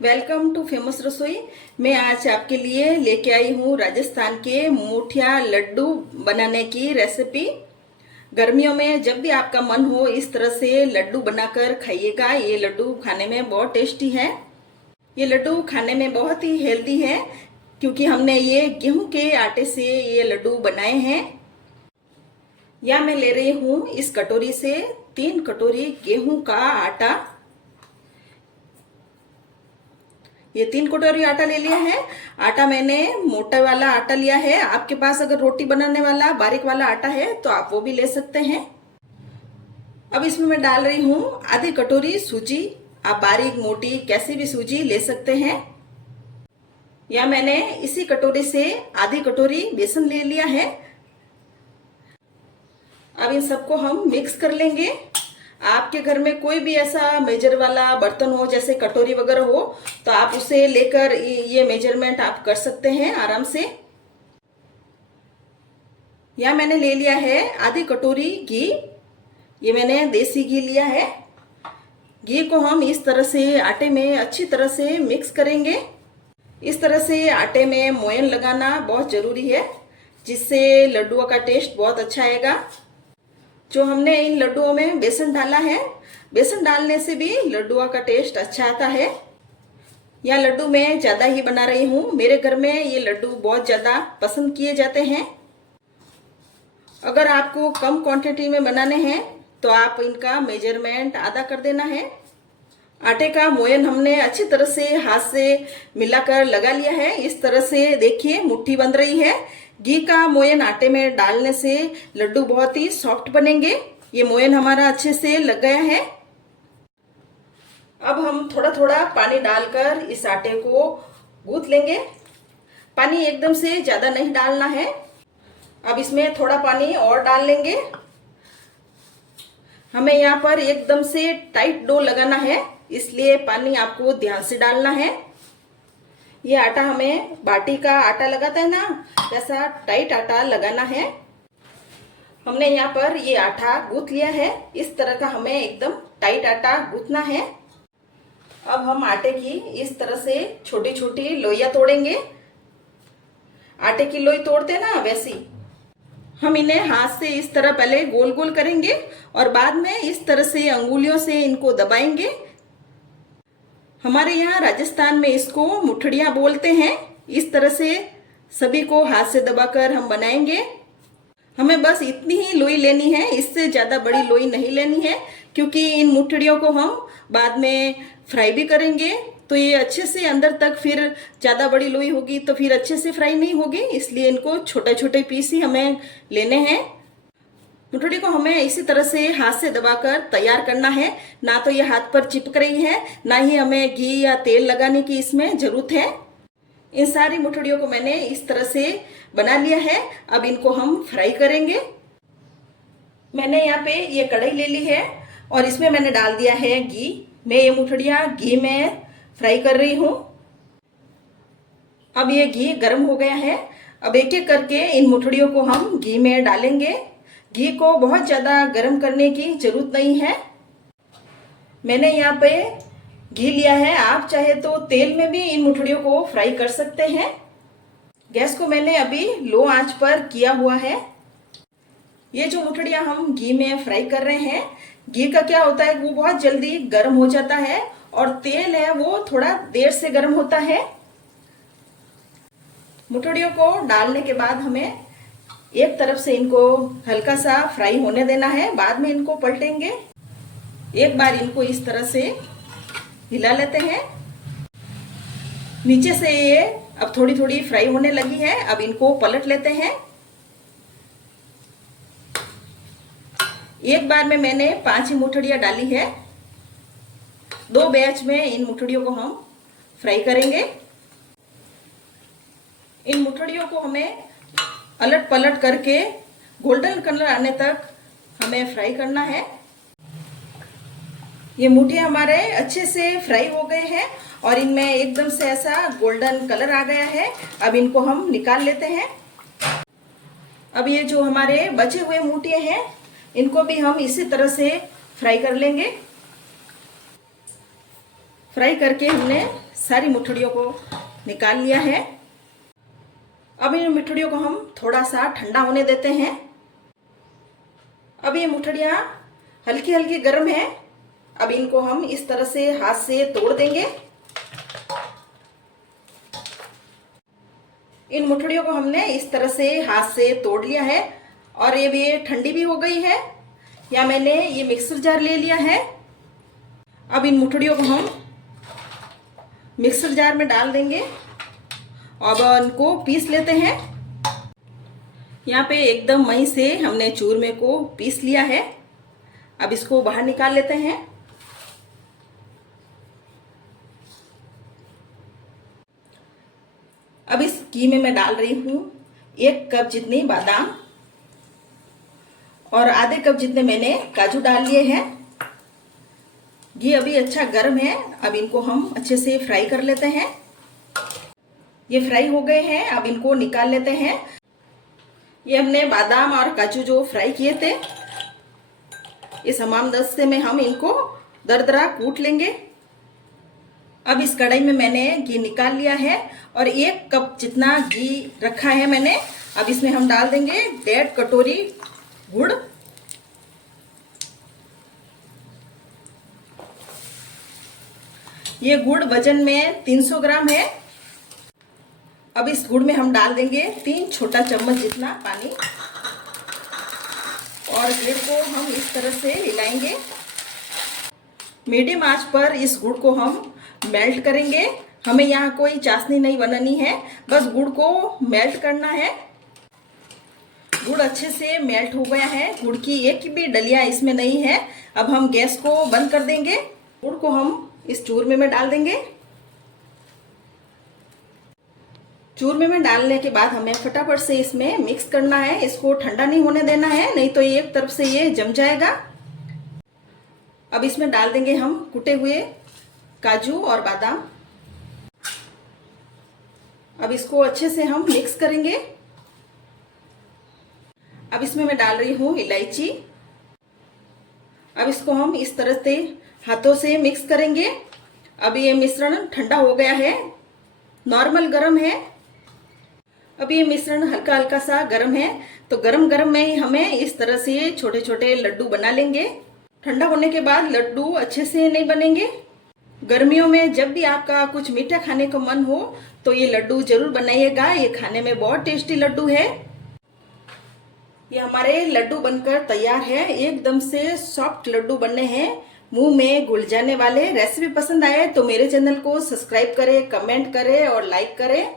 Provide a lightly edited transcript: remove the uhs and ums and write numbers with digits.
Welcome two famous रसोई। मैं आज आपके लिए लेके आई हूँ राजस्थान के मोठिया लड्डू बनाने की रेसिपी। गर्मियों में जब भी आपका मन हो इस तरह से लड्डू बनाकर खाइएगा। ये लड्डू खाने में बहुत टेस्टी है। ये लड्डू खाने में बहुत ही हेल्दी है क्योंकि हमने ये गेहूं के आटे से ये लड्डू बनाए हैं। या मैं ले रही हूँ इस कटोरी से 3 कटोरी गेहूं का आटा। ये 3 कटोरी आटा ले लिया है। आटा मैंने मोटा वाला आटा लिया है। आपके पास अगर रोटी बनाने वाला बारीक वाला आटा है तो आप वो भी ले सकते हैं। अब इसमें मैं डाल रही हूँ आधी कटोरी सूजी। आप बारीक मोटी कैसी भी सूजी ले सकते हैं। या मैंने इसी कटोरी से आधी कटोरी बेसन ले लिया है। अब इन सबको हम मिक्स कर लेंगे। आपके घर में कोई भी ऐसा मेजर वाला बर्तन हो जैसे कटोरी वगैरह हो तो आप उसे लेकर ये मेजरमेंट आप कर सकते हैं आराम से। या मैंने ले लिया है आधी कटोरी घी। ये मैंने देसी घी लिया है। घी को हम इस तरह से आटे में अच्छी तरह से मिक्स करेंगे। इस तरह से आटे में मोयन लगाना बहुत जरूरी है जिससे लड्डुओं का टेस्ट बहुत अच्छा आएगा। जो हमने इन लड्डुओं में बेसन डाला है, बेसन डालने से भी लड्डुओं का टेस्ट अच्छा आता है। यह लड्डू मैं ज़्यादा ही बना रही हूँ। मेरे घर में ये लड्डू बहुत ज़्यादा पसंद किए जाते हैं। अगर आपको कम क्वांटिटी में बनाने हैं तो आप इनका मेजरमेंट आधा कर देना है। आटे का मोयन हमने अच्छी तरह से हाथ से मिलाकर लगा लिया है। इस तरह से देखिए मुट्ठी बन रही है। घी का मोयन आटे में डालने से लड्डू बहुत ही सॉफ्ट बनेंगे। ये मोयन हमारा अच्छे से लग गया है। अब हम थोड़ा थोड़ा पानी डालकर इस आटे को गूंथ लेंगे। पानी एकदम से ज़्यादा नहीं डालना है। अब इसमें थोड़ा पानी और डाल लेंगे। हमें यहाँ पर एकदम से टाइट डो लगाना है इसलिए पानी आपको ध्यान से डालना है। ये आटा हमें बाटी का आटा लगाता है ना, वैसा टाइट आटा लगाना है। हमने यहाँ पर ये आटा गूंथ लिया है। इस तरह का हमें एकदम टाइट आटा गूंथना है। अब हम आटे की इस तरह से छोटी छोटी लोइयां तोड़ेंगे। आटे की लोई तोड़ते हैं ना वैसी हम इन्हें हाथ से इस तरह पहले गोल गोल करेंगे और बाद में इस तरह से अंगुलियों से इनको दबाएंगे। हमारे यहाँ राजस्थान में इसको मुठड़ियाँ बोलते हैं। इस तरह से सभी को हाथ से दबाकर हम बनाएंगे। हमें बस इतनी ही लोई लेनी है, इससे ज़्यादा बड़ी लोई नहीं लेनी है क्योंकि इन मुठड़ियों को हम बाद में फ्राई भी करेंगे तो ये अच्छे से अंदर तक, फिर ज़्यादा बड़ी लोई होगी तो फिर अच्छे से फ्राई नहीं होगी। इसलिए इनको छोटे छोटे पीस ही हमें लेने हैं। मुठड़ी को हमें इसी तरह से हाथ से दबाकर तैयार करना है। ना तो ये हाथ पर चिपक रही है, ना ही हमें घी या तेल लगाने की इसमें जरूरत है। इन सारी मुठड़ियों को मैंने इस तरह से बना लिया है। अब इनको हम फ्राई करेंगे। मैंने यहाँ पे ये कढ़ाई ले ली है और इसमें मैंने डाल दिया है घी। मैं ये मुठड़ियाँ घी में फ्राई कर रही हूँ। अब ये घी गर्म हो गया है। अब एक एक करके इन मुठड़ियों को हम घी में डालेंगे। घी को बहुत ज़्यादा गर्म करने की जरूरत नहीं है। मैंने यहाँ पे घी लिया है। आप चाहे तो तेल में भी इन मुठड़ियों को फ्राई कर सकते हैं। गैस को मैंने अभी लो आंच पर किया हुआ है। ये जो मुठड़ियाँ हम घी में फ्राई कर रहे हैं, घी का क्या होता है वो बहुत जल्दी गर्म हो जाता है और तेल है वो थोड़ा देर से गर्म होता है। मुठड़ियों को डालने के बाद हमें एक तरफ से इनको हल्का सा फ्राई होने देना है, बाद में इनको पलटेंगे। एक बार इनको इस तरह से हिला लेते हैं। नीचे से ये अब थोड़ी थोड़ी फ्राई होने लगी है। अब इनको पलट लेते हैं। एक बार में मैंने 5 ही मुठड़ियाँ डाली है। 2 बैच में इन मुठड़ियों को हम फ्राई करेंगे। इन मुठड़ियों को हमें अलट पलट करके गोल्डन कलर आने तक हमें फ्राई करना है। ये मुठिया हमारे अच्छे से फ्राई हो गए हैं और इनमें एकदम से ऐसा गोल्डन कलर आ गया है। अब इनको हम निकाल लेते हैं। अब ये जो हमारे बचे हुए मुठिए हैं इनको भी हम इसी तरह से फ्राई कर लेंगे। फ्राई करके हमने सारी मुठड़ियों को निकाल लिया है। अब इन मुठड़ियों को हम थोड़ा सा ठंडा होने देते हैं। अब ये मुठड़ियाँ हल्की हल्की गर्म है। अब इनको हम इस तरह से हाथ से तोड़ देंगे। इन मुठड़ियों को हमने इस तरह से हाथ से तोड़ लिया है और ये ठंडी भी हो गई है। या मैंने ये मिक्सर जार ले लिया है। अब इन मुठड़ियों को हम मिक्सर जार में डाल देंगे। अब इनको पीस लेते हैं। यहाँ पे एकदम मही से हमने चूरमे को पीस लिया है। अब इसको बाहर निकाल लेते हैं। अब इस घी में मैं डाल रही हूँ 1 कप जितनी बादाम और आधे कप जितने मैंने काजू डाल लिए हैं। घी अभी अच्छा गर्म है। अब इनको हम अच्छे से फ्राई कर लेते हैं। ये फ्राई हो गए हैं। अब इनको निकाल लेते हैं। ये हमने बादाम और काजू जो फ्राई किए थे, इस हमाम दस्ते में हम इनको दरदरा कूट लेंगे। अब इस कढ़ाई में मैंने घी निकाल लिया है और 1 कप जितना घी रखा है मैंने। अब इसमें हम डाल देंगे 1.5 कटोरी गुड़। ये गुड़ वजन में 300 ग्राम है। अब इस गुड़ में हम डाल देंगे 3 छोटा चम्मच जितना पानी और गुड़ को हम इस तरह से हिलाएंगे। मीडियम आंच पर इस गुड़ को हम मेल्ट करेंगे। हमें यहाँ कोई चाशनी नहीं बनानी है, बस गुड़ को मेल्ट करना है। गुड़ अच्छे से मेल्ट हो गया है। गुड़ की एक भी डलिया इसमें नहीं है। अब हम गैस को बंद कर देंगे। गुड़ को हम इस चूरमे में डाल देंगे। चूरमे में डालने के बाद हमें फटाफट से इसमें मिक्स करना है। इसको ठंडा नहीं होने देना है, नहीं तो एक तरफ से ये जम जाएगा। अब इसमें डाल देंगे हम कुटे हुए काजू और बादाम। अब इसको अच्छे से हम मिक्स करेंगे। अब इसमें मैं डाल रही हूँ इलायची। अब इसको हम इस तरह से हाथों से मिक्स करेंगे। अब ये मिश्रण ठंडा हो गया है, नॉर्मल गरम है। अब ये मिश्रण हल्का हल्का सा गरम है, तो गरम गरम में ही हमें इस तरह से छोटे छोटे लड्डू बना लेंगे। ठंडा होने के बाद लड्डू अच्छे से नहीं बनेंगे। गर्मियों में जब भी आपका कुछ मीठा खाने का मन हो तो ये लड्डू जरूर बनाइएगा। ये खाने में बहुत टेस्टी लड्डू है। ये हमारे लड्डू बनकर तैयार है। एकदम से सॉफ्ट लड्डू बनने हैं, मुंह में घुल जाने वाले। रेसिपी पसंद आए तो मेरे चैनल को सब्सक्राइब करें, कमेंट करें और लाइक करें।